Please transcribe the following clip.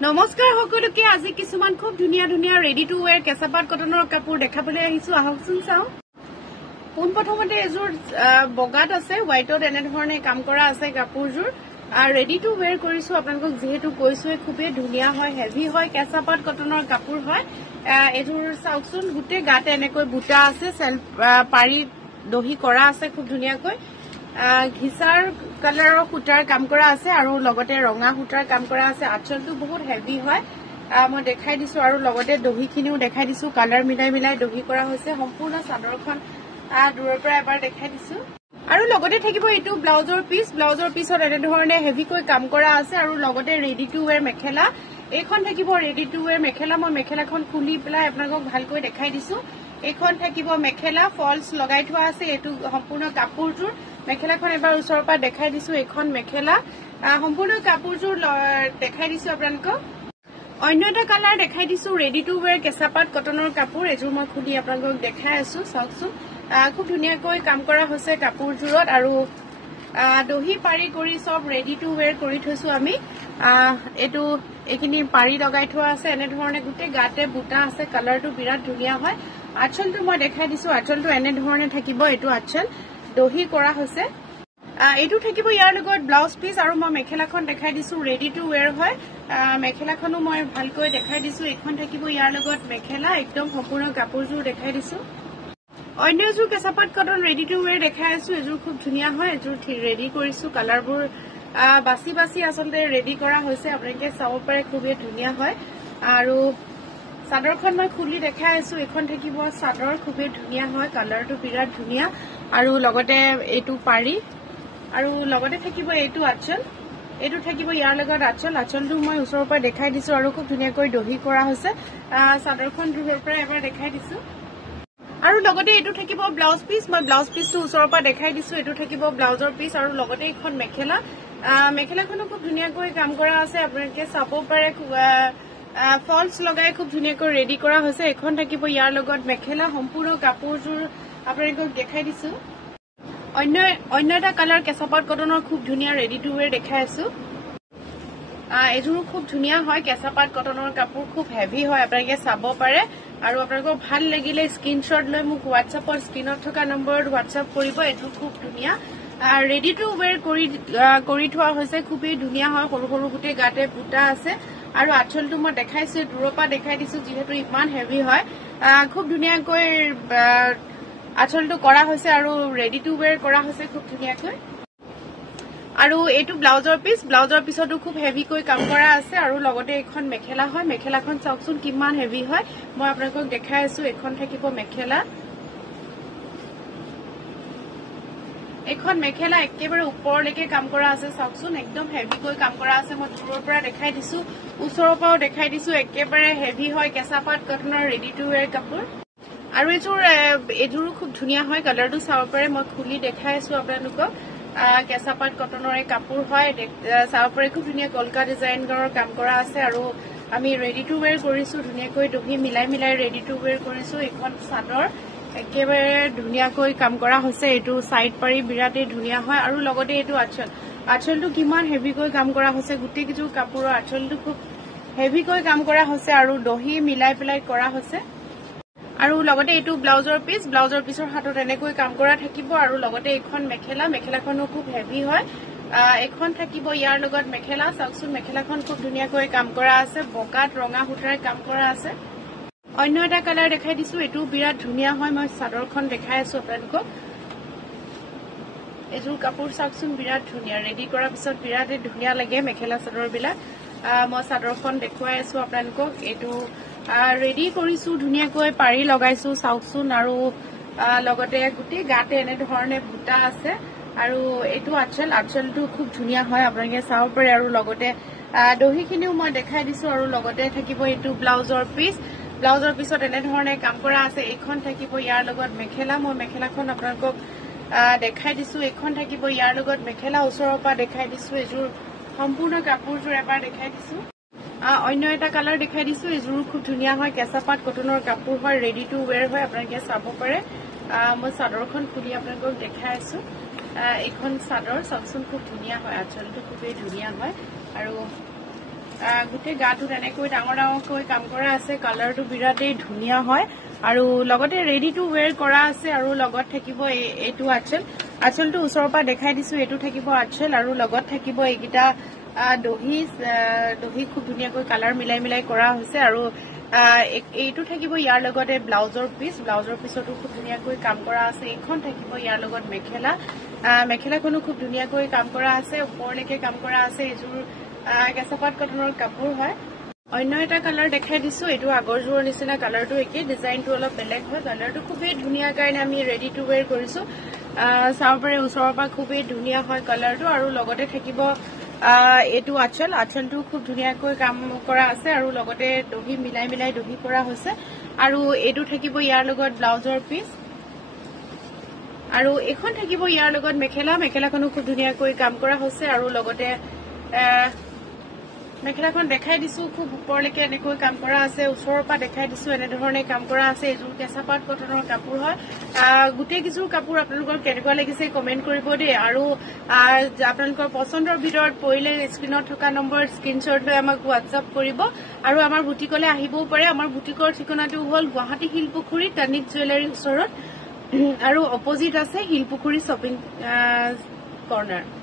নমস্কাৰ সকলোকে আজি কিছুমান খুব ধুনিয়া ধুনিয়া ৰেডি টু ওয়্যাৰ কেঁচাপাত কটনৰ কাপোৰ দেখাবলৈ আহিছো আহকচোন চাও পোন প্ৰথমতে এজোৰ বগাত আছে হোৱাইটত এনে ধৰণে কাম কৰা আছে কাপোৰজোৰ ৰেডি টু ওয়্যাৰ কৰিছো আপোনালোকক যেহেতু কৈছো খুবেই ধুনিয়া হয় হেভি হয় কেঁচাপাত কটনৰ কাপোৰ হয় এজোৰ চাওকচোন গুটে গাতে এনেকৈ বুটা আছে সেলফ পাৰি দহি কৰা আছে খুব ধুনিয়াকৈ ঘিসাৰ কালাৰৰ সূতাৰ কাম কৰা আছে আৰু লগতে ৰঙা সূতাৰ কাম কৰা আছে আঁচলটো বহুত হেভি হয় মই দেখাই দিছো আৰু লগতে দহিখিনিও দেখাই দিছো কালাৰ মিলাই মিলাই দহি কৰা হৈছে সম্পূৰ্ণ চাদৰখন দূৰৰ পৰা এবাৰ দেখাই দিছো আৰু লগতে থাকিব এইটো ব্লাউজৰ পিছত এনে ধৰণে হেভিকৈ কাম কৰা আছে আৰু লগতে ৰেডি টু ওয়্যাৰ মেখেলা এইখন থাকিব ৰেডি টু ওয়্যাৰ মেখেলা মই মেখেলাখন খুলি পেলাই আপোনালোকক ভালকৈ দেখাই দিছো এইখন থাকিব মেখেলা ফলছ লগাই থোৱা আছে এইটো সম্পূৰ্ণ কাপোৰজোৰ মেখেলাখন এবাৰ ওচৰৰ পৰা দেখাই দিছো এইখন মেখেলা সম্পূৰ্ণ কাপোৰজোৰ দেখাই দিছো আপোনালোকক অন্য এটা কালাৰ দেখাই দিছো ৰেডি টু ওয়্যাৰ কেঁচাপাত কটনৰ কাপোৰ এজোৰ মই খুলি আপোনালোকক দেখাই আছো চাওকচোন খুব ধুনিয়াকৈ কাম কৰা হৈছে কাপোৰজোৰত আৰু দহি পাৰি কৰি সব ৰেডি টু ওয়্যাৰ কৰি থৈছো আমি এটো এখিনি পাৰি লগাই থোৱা আছে এনে ধৰণে গুটে গাতে বুটা আছে কালাৰটো বিৰাট ধুনিয়া হয় আঁচলটো মই দেখাই দিছো আঁচলটো এনে ধৰণে থাকিব এটো আঁচল দহি কৰা হৈছে এটো থাকিব ইয়াৰ লগত ব্লাউজ পিস আৰু মই মেখেলাখন দেখাই দিছো ৰেডি টু ওয়্যাৰ হয় মেখেলাখনো মই ভালকৈ দেখাই দিছো এখন থাকিব ইয়াৰ লগত মেখেলা একদম সম্পূৰ্ণ কাপোৰজোৰ দেখাই দিছো অন্য এজোৰ কেঁচাপাত কটন ৰেডি টু ওয়্যাৰ দেখাই আছো এজোৰ খুব ধুনিয়া হয় এজোৰ ৰেডি কৰিছো কালাৰবোৰ বাছি বাছি আচলতে ৰেডি কৰা হৈছে আপোনালোকে চাব পাৰে খুবেই ধুনিয়া হয় আৰু চাদৰখন মই খুলি দেখাই আছো এখন থাকিব চাদৰ খুবেই ধুনিয়া হয় কালাৰটো বিৰাট ধুনিয়া আৰু লগতে এইটো পাৰি আৰু লগতে থাকিব এইটো আঁচল এইটো থাকিব ইয়াৰ লগত আঁচলটো মই ওচৰৰ পৰা দেখাই দিছো আৰু খুব ধুনিয়াকৈ দহি কৰা হৈছে চাদৰখন দূৰৰ পৰা এবাৰ দেখাই দিছো আৰু লগতে এইটো থাকিব ব্লাউজ পিস মই ব্লাউজ পিসটো ওচৰৰ পৰা দেখাই দিছো এইটো থাকিব ব্লাউজৰ পিস আৰু লগতে এখন মেখেলা মেখেলাখনো খুব ধুনিয়াকৈ কাম কৰা আছে আপোনালোকে চাব পাৰে ফলছ লগাই খুব ধুনিয়াকৈ ৰেডি কৰা হৈছে এখন থাকিব ইয়াৰ লগত মেখেলা সম্পূৰ্ণ কাপোৰজোৰ আপোনালোকক দেখাই দিছো অন্য এটা কালাৰ কেঁচাপাত কটনৰ খুব ধুনিয়া ৰেডি টু ওয়্যাৰ দেখাই আছো এজোৰো খুব ধুনিয়া হয় কেঁচাপাত কটনৰ কাপোৰ খুব হেভি হয় আপোনালোকে চাব পাৰে আৰু আপোনালোকক ভাল লাগিলে স্ক্ৰীনশ্বট লৈ মোক হোৱাটছআপৰ স্ক্ৰীনত থকা নম্বৰত হোৱাটছআপ কৰিব এটো খুব ধুনিয়া ৰেডি টু ওয়্যাৰ কৰি থোৱা হৈছে খুবেই ধুনিয়া হয় সৰু সৰু গুটে গাতে বুটা আছে আৰু আঁচলটো মই দেখাইছো দূৰৰ পৰা দেখাই দিছো যিহেতু ইমান হেভি হয় খুব ধুনিয়াকৈ আঁচলটো কৰা হৈছে আৰু ৰেডি টু ওয়্যাৰ কৰা হৈছে খুব ধুনিয়াকৈ আৰু এইটো ব্লাউজৰ পিছতো খুব হেভিকৈ কাম কৰা আছে আৰু লগতে এখন মেখেলা হয় মেখেলাখন চাওকচোন কিমান হেভি হয় মই আপোনালোকক দেখাই আছো এখন থাকিব মেখেলা এখন মেখেলা একেবাৰে ওপৰলৈকে কাম কৰা আছে চাওকচোন একদম হেভিকৈ কাম কৰা আছে মই দূৰৰ পৰা দেখাই দিছো ওচৰৰ পৰাও দেখাই দিছো একেবাৰে হেভি হয় কেঁচাপাত কটনৰ ৰেডি টু ওয়্যাৰ কাপোৰ আৰু এজোৰো খুব ধুনিয়া হয় কালাৰটো চাব পাৰে মই খুলি দেখাই আছো আপোনালোকক কেঁচাপাত কটনৰ কাপোৰ হয় চাব পাৰে খুব ধুনিয়া কলকা ডিজাইনৰ কাম কৰা আছে আৰু আমি ৰেডি টু ওয়্যাৰ কৰিছো ধুনিয়াকৈ দহি মিলাই মিলাই ৰেডি টু ওয়্যাৰ কৰিছো এখন চাদৰ একেবাৰে ধুনিয়াকৈ কাম কৰা হৈছে এইটো সাইড পাৰি বিৰাটেই ধুনিয়া হয় আৰু লগতে এইটো আঁচলটো কিমান হেভিকৈ কাম কৰা হৈছে গোটেই কিছু কাপোৰৰ আঁচলটো খুব হেভিকৈ কাম কৰা হৈছে আৰু দহি মিলাই পেলাই কৰা হৈছে আৰু লগতে এইটো ব্লাউজৰ পিছৰ হাতত এনেকৈ কাম কৰা থাকিব আৰু লগতে এখন মেখেলাখনো খুব হেভি হয় এখন থাকিব ইয়াৰ লগত মেখেলা চাওকচোন মেখেলাখন খুব ধুনিয়াকৈ কাম কৰা আছে বগাত ৰঙা সূতাৰে কাম কৰা আছে অন্য এটা কালাৰ দেখাই দিছো এইটো বিৰাট ধুনিয়া হয় মই চাদৰখন দেখাই আছো আপোনালোকক এজোৰ কাপোৰ চাওকচোন বিৰাট ধুনিয়া ৰেডি কৰাৰ পিছত বিৰাটেই ধুনিয়া লাগে মেখেলা চাদৰবিলাক মই চাদৰখন দেখুৱাই আছো আপোনালোকক এইটো ৰেডি কৰিছো ধুনিয়াকৈ পাৰি লগাইছো চাওকচোন আৰু লগতে গোটেই গাতে এনে ধৰণে বুটা আছে আৰু এইটো আঁচলটো খুব ধুনিয়া হয় আপোনালোকে চাব পাৰে আৰু লগতে দহিখিনিও মই দেখাই দিছো আৰু লগতে থাকিব এইটো ব্লাউজৰ পিছত এনে ধৰণে কাম কৰা আছে এইখন থাকিব ইয়াৰ লগত মেখেলা মই মেখেলাখন আপোনালোকক দেখাই দিছো এইখন থাকিব ইয়াৰ লগত মেখেলা ওচৰৰ পৰা দেখাই দিছো এজোৰ সম্পূৰ্ণ কাপোৰজোৰ এবাৰ দেখাই দিছো অন্য এটা কালাৰ দেখাই দিছো এজোৰো খুব ধুনিয়া হয় কেঁচাপাত কটনৰ কাপোৰ হয় ৰেডি টু ওয়্যাৰ হয় আপোনালোকে চাব পাৰে মই চাদৰখন খুলি আপোনালোকক দেখাই আছো এইখন চাদৰ চাওকচোন খুব ধুনিয়া হয় আঁচলটো খুবেই ধুনিয়া হয় আৰু গোটেই গাটোত এনেকৈ ডাঙৰ ডাঙৰকৈ কাম কৰা আছে কালাৰটো বিৰাটেই ধুনীয়া হয় আৰু লগতে ৰেডি টু ৱেৰ কৰা আছে আৰু লগত থাকিব এইটো আঁচল আঁচলটো ওচৰৰ পৰা দেখাই দিছো এইটো থাকিব আঁচল আৰু লগত থাকিব এইকেইটা দহি খুব ধুনীয়াকৈ কালাৰ মিলাই মিলাই কৰা হৈছে আৰু এইটো থাকিব ইয়াৰ লগতে ব্লাউজৰ পিছতো খুব ধুনীয়াকৈ কাম কৰা আছে এইখন থাকিব ইয়াৰ লগত মেখেলাখনো খুব ধুনীয়াকৈ কাম কৰা আছে ওপৰলৈকে কাম কৰা আছে এইযোৰ কেঁচাপাত কটনৰ কাপোৰ হয় অন্য এটা কালাৰ দেখাই দিছো এইটো আগৰযোৰৰ নিচিনা কালাৰটো একেই ডিজাইনটো অলপ বেলেগ হয় কালাৰটো খুবেই ধুনীয়া কাৰণে আমি ৰেডি টু ৱেৰ কৰিছো চাব পাৰে ওচৰৰ পৰা খুবেই ধুনীয়া হয় কালাৰটো আৰু লগতে থাকিব এইটো আঁচলটো খুব ধুনীয়াকৈ কাম কৰা আছে আৰু লগতে দহি মিলাই মিলাই দহি কৰা হৈছে আৰু এইটো থাকিব ইয়াৰ লগত ব্লাউজৰ পিচ আৰু এখন থাকিব ইয়াৰ লগত মেখেলাখনো খুব ধুনীয়াকৈ কাম কৰা হৈছে আৰু লগতে মেখেলাখন দেখাই দিছো খুব ওপৰলৈকে এনেকৈ কাম কৰা আছে ওচৰৰ পৰা দেখাই দিছো এনেধৰণে কাম কৰা আছে এইযোৰ কেঁচাপাত কটনৰ কাপোৰ হয় গোটেই কিছু কাপোৰ আপোনালোকৰ কেনেকুৱা লাগিছে কমেন্ট কৰিব দেই আৰু আপোনালোকৰ পছন্দৰ ভিতৰত পৰিলে স্ক্ৰীনত থকা নম্বৰ স্ক্ৰীনশ্বট লৈ আমাক হোৱাটছআপ কৰিব আৰু আমাৰ বুটিকলৈ আহিবও পাৰে আমাৰ বুটিকৰ ঠিকনাটো হ'ল গুৱাহাটী শিলপুখুৰী টনিক জুৱেলাৰী ওচৰত আৰু অপজিট আছে শিলপুখুৰী শ্বপিং কৰ্নাৰ